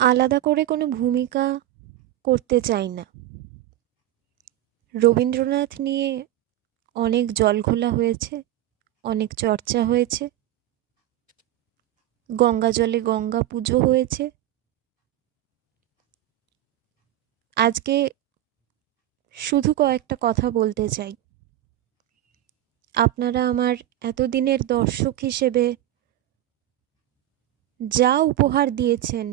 আলাদা করে কোনো ভূমিকা করতে চাই না। রবীন্দ্রনাথ নিয়ে অনেক জলঘোলা হয়েছে, অনেক চর্চা হয়েছে, গঙ্গা জলে গঙ্গা পুজো হয়েছে। আজকে শুধু কয়েকটা কথা বলতে চাই। আপনারা আমার এতদিনের দর্শক হিসেবে যা উপহার দিয়েছেন,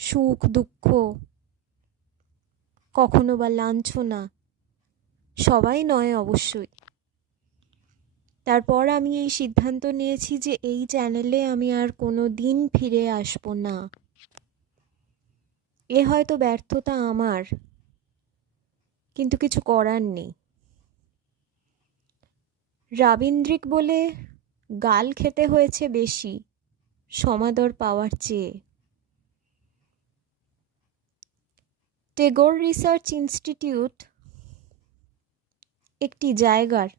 সুখ দুঃখ, কখনো বা লাঞ্ছনা, সবাই নয় অবশ্যই। তারপর আমি এই সিদ্ধান্ত নিয়েছি যে এই চ্যানেলে আমি আর কোনো দিন ফিরে আসবো না। এ হয়তো ব্যর্থতা আমার, কিন্তু কিছু করার নেই। রাবীন্দ্রিক বলে গাল খেতে হয়েছে বেশি সমাদর পাওয়ার চেয়ে। টেগোর রিসার্চ ইনস্টিটিউট একটি জায়গার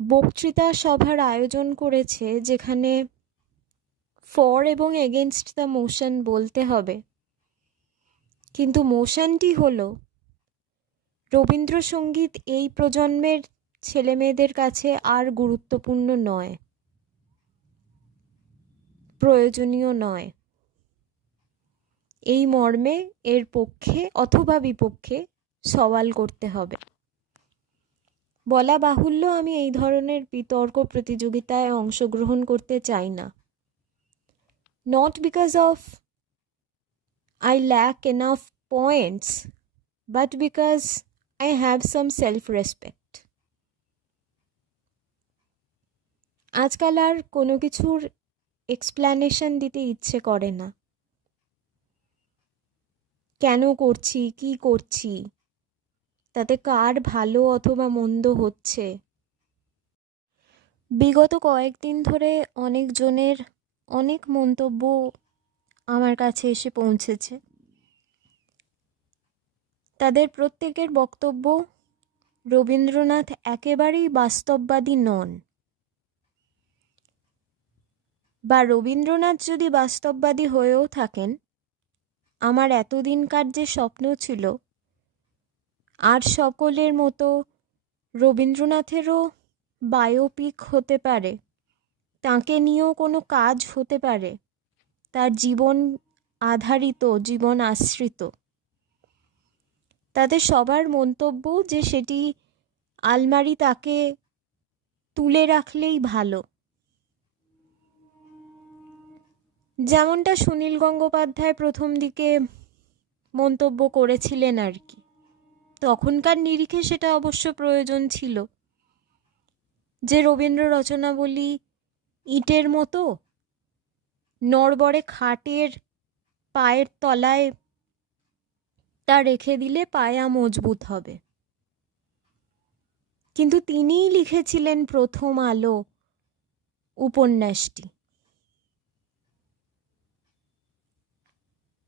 বক্তৃতা সভার আয়োজন করেছে, যেখানে ফর এবং এগেনস্ট দ্য মোশন বলতে হবে, কিন্তু মোশনটি হলো রবীন্দ্রসঙ্গীত এই প্রজন্মের ছেলেমেয়েদের কাছে আর গুরুত্বপূর্ণ নয়, প্রয়োজনীয় নয়। এই মর্মে এর পক্ষে অথবা বিপক্ষে সওয়াল করতে হবে। বলা বাহুল্য, আমি এই ধরনের বিতর্ক প্রতিযোগিতায় অংশগ্রহণ করতে চাই না। Not because of I lack enough points, but because I have some self-respect. আজকাল আর কোনো কিছুর এক্সপ্ল্যানেশন দিতে ইচ্ছে করে না। কেন করছি, কি করছি, তাতে কার ভালো অথবা মন্দ হচ্ছে। বিগত কয়েকদিন ধরে অনেকজনের অনেক মন্তব্য আমার কাছে এসে পৌঁছেছে। তাদের প্রত্যেকের বক্তব্য, রবীন্দ্রনাথ একেবারেই বাস্তববাদী নন, বা রবীন্দ্রনাথ যদি বাস্তববাদী হয়েও থাকেন, আমার এতদিনকার যে স্বপ্ন ছিল আর সকলের মতো রবীন্দ্রনাথেরও বায়োপিক হতে পারে, তাঁকে নিয়েও কোনো কাজ হতে পারে, তার জীবন আধারিত, জীবন আশ্রিত। তাদের সবার মন্তব্য যে সেটি আলমারি তাকে তুলে রাখলেই ভালো। যেমনটা সুনীল গঙ্গোপাধ্যায় প্রথম দিকে মন্তব্য করেছিলেন আর কি। তখনকার নিরিখে সেটা অবশ্য প্রয়োজন ছিল, যে রবীন্দ্র রচনাবলী ইটের মতো নড়বড়ে খাটের পায়ের তলায় তা রেখে দিলে পায়া মজবুত হবে। কিন্তু তিনিই লিখেছিলেন প্রথম আলো উপন্যাসটি।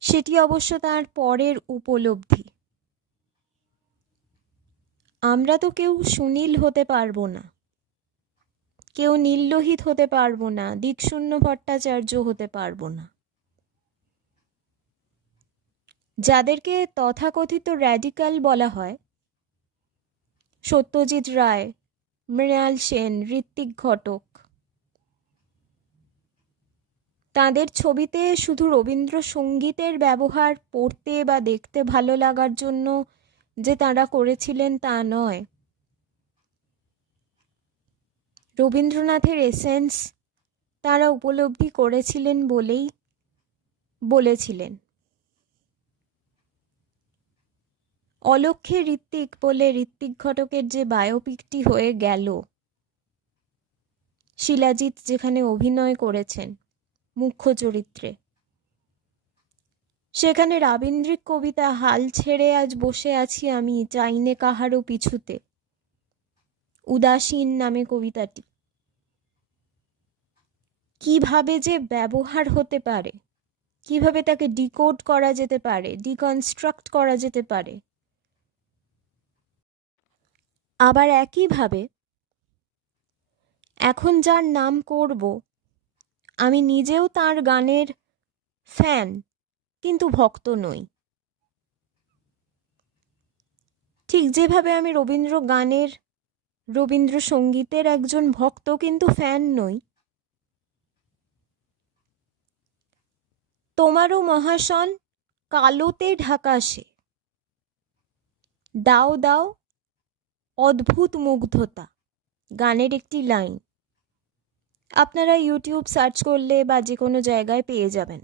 সেটি অবশ্য তার পরের উপলব্ধি। আমরা তো কেউ সুনীল হতে পারবো না, কেউ নীললোহিত হতে পারবো না, দিকশূন্য ভট্টাচার্য হতে পারবো না। যাদেরকে তথাকথিত র্যাডিক্যাল বলা হয়, সত্যজিৎ রায়, মৃণাল সেন, ঋত্বিক ঘটক, তাদের ছবিতে শুধু রবীন্দ্রসঙ্গীতের ব্যবহার পড়তে বা দেখতে ভালো লাগার জন্য যে তাঁরা করেছিলেন তা নয়। রবীন্দ্রনাথের এসেন্স তাঁরা উপলব্ধি করেছিলেন বলেই বলেছিলেন। অলক্ষ্যে ঋত্বিক বলে ঋত্বিক ঘটকের যে বায়োপিকটি হয়ে গেল, শিলাজিৎ যেখানে অভিনয় করেছেন মুখ্য চরিত্রে, সেখানে রাবীন্দ্রিক কবিতা হাল ছেড়ে আজ বসে আছি আমি চাইনে কাহারও পিছুতে, উদাসীন নামে কবিতাটি, কিভাবে যে ব্যবহার হতে পারে, কিভাবে তাকে ডিকোড করা যেতে পারে, ডিকনস্ট্রাক্ট করা যেতে পারে। আবার একইভাবে এখন যার নাম করব, আমি নিজেও তার গানের ফ্যান, কিন্তু ভক্ত নই। ঠিক যেভাবে আমি রবীন্দ্রসঙ্গীতের একজন ভক্ত, কিন্তু ফ্যান নই, তোমারও মহাশন কালোতে ঢাকা সে, দাও দাও অদ্ভুত মুগ্ধতা, গানের একটি লাইন। আপনারা ইউটিউব সার্চ করলে বা যে কোনো জায়গায় পেয়ে যাবেন,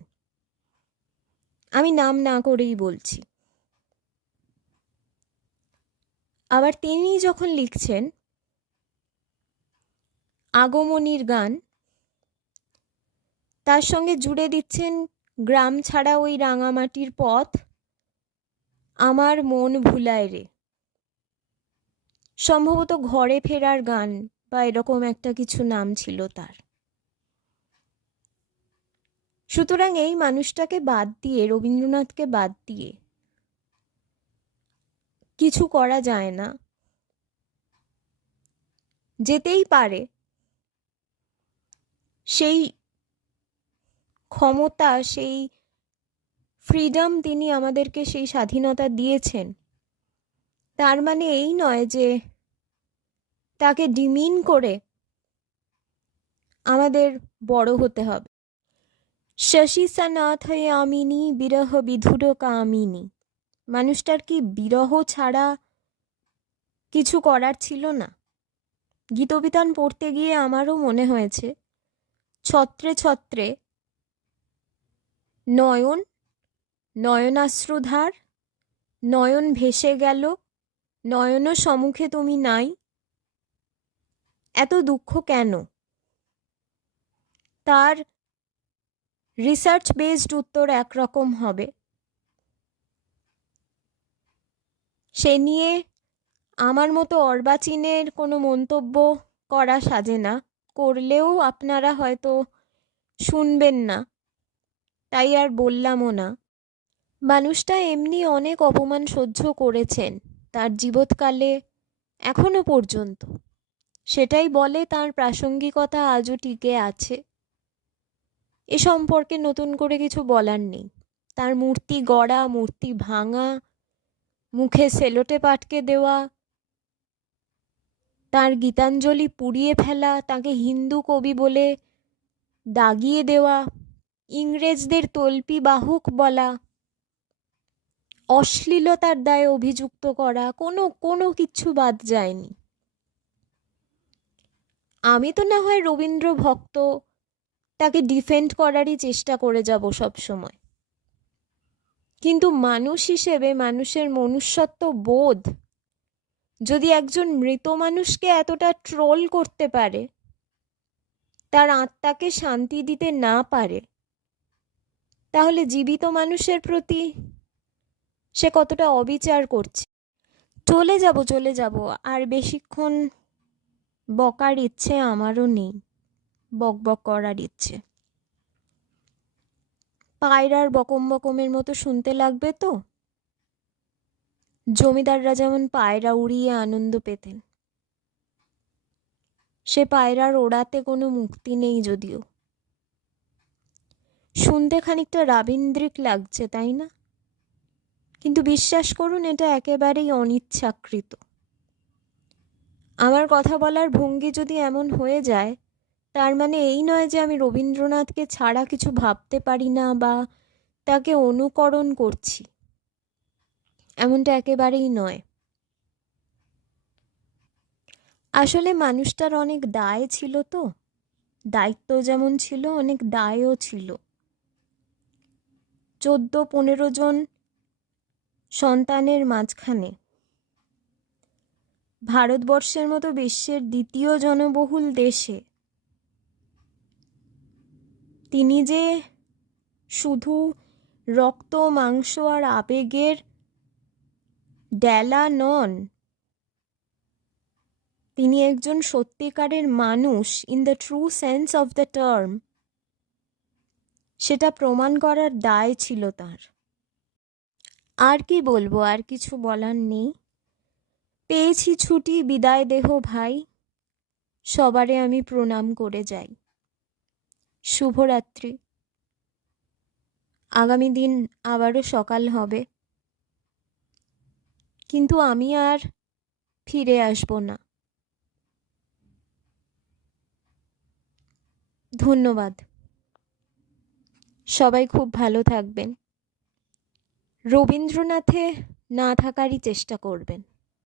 আমি নাম না করেই বলছি। আবার তিনি যখন লিখছেন আগমনীর গান, তার সঙ্গে জুড়ে দিচ্ছেন গ্রাম ছাড়া ওই রাঙামাটির পথ, আমার মন ভুলায় রে, সম্ভবত ঘরে ফেরার গান বা এরকম একটা কিছু নাম ছিল তার। সুতরাং এই মানুষটাকে বাদ দিয়ে, রবীন্দ্রনাথকে বাদ দিয়ে কিছু করা যায় না। যেতেই পারে, সেই ক্ষমতা, সেই ফ্রিডম তিনি আমাদেরকে, সেই স্বাধীনতা দিয়েছেন, তার মানে এই নয় যে তাকে ডিমিন করে আমাদের বড় হতে হবে। শশী সানাথ আমিনী বিরহ বিধুর কামিনী, মানুষটার কি বিরহ ছাড়া কিছু করার ছিল না? গীতবিতান পড়তে গিয়ে আমারও মনে হয়েছে, ছত্রে ছত্রে নয়ন, নয়নাশ্রুধার, নয়ন ভেসে গেল, নয়ন সম্মুখে তুমি নাই, এত দুঃখ কেন? তার রিসার্চ বেসড উত্তর একরকম হবে, সে নিয়ে আমার মতো অর্বাচীনের কোনো মন্তব্য করা সাজে না, করলেও আপনারা হয়তো শুনবেন না, তাই আর বললামও না। মানুষটা এমনি অনেক অপমান সহ্য করেছেন তার জীবৎকালে, এখনো পর্যন্ত, সেটাই বলে তার প্রাসঙ্গিকতা আজও টিকে আছে। এ সম্পর্কে নতুন করে কিছু বলার নেই। তার মূর্তি গড়া, মূর্তি ভাঙা, মুখে সেলোটেপ আটকে দেওয়া, তার গীতাঞ্জলি পুড়িয়ে ফেলা, তাকে হিন্দু কবি বলে দাগিয়ে দেওয়া, ইংরেজদের তল্পি বাহক বলা, অশ্লীলতার দায়ে অভিযুক্ত করা, কোনো কিচ্ছু বাদ যায়নি। আমি তো না হয় রবীন্দ্র ভক্ত, তাকে ডিফেন্ড করারই চেষ্টা করে যাব সব সময়, কিন্তু মানুষ হিসেবে মানুষের মনুষ্যত্ব বোধ যদি একজন মৃত মানুষকে এতটা ট্রোল করতে পারে, তার আত্মাকে শান্তি দিতে না পারে, তাহলে জীবিত মানুষের প্রতি সে কতটা অবিচার করছে। চলে যাব, আর বেশিক্ষণ বকার ইচ্ছে আমারও নেই, বক করার ইচ্ছে। পায়রার বকম বকমের মতো শুনতে লাগবে তো। জমিদাররা যেমন পায়রা উড়িয়ে আনন্দ পেতেন, সে পায়রার ওড়াতে কোনো মুক্তি নেই যদিও। শুনতে খানিকটা রাবীন্দ্রিক লাগছে, তাই না? কিন্তু বিশ্বাস করুন, এটা একেবারেই অনিচ্ছাকৃত। আমার কথা বলার ভঙ্গি যদি এমন হয়ে যায়, তার মানে এই নয় যে আমি রবীন্দ্রনাথকে ছাড়া কিছু ভাবতে পারি না বা তাকে অনুকরণ করছি, এমনটা একেবারেই নয়। আসলে মানুষটার অনেক দায় ছিল তো, দায়িত্ব যেমন ছিল, অনেক দায়ও ছিল। 14-15 জন সন্তানের মাঝখানে ভারতবর্ষের মতো বিশ্বের দ্বিতীয় জনবহুল দেশে তিনি যে শুধু রক্ত, মাংস আর আবেগের ডেলা নন, তিনি একজন সত্যিকারের মানুষ in the true sense of the term, সেটা প্রমাণ করার দায় ছিল তার। আর কি বলবো, আর কিছু বলার নেই। পেয়েছি ছুটি, বিদায় দেহ ভাই, সবারে আমি প্রণাম করে যাই। শুভরাত্রি। আগামী দিন আবারও সকাল হবে, কিন্তু আমি আর ফিরে আসবো না। ধন্যবাদ। সবাই খুব ভালো থাকবেন। রবীন্দ্রনাথে না থাকারই চেষ্টা করবেন।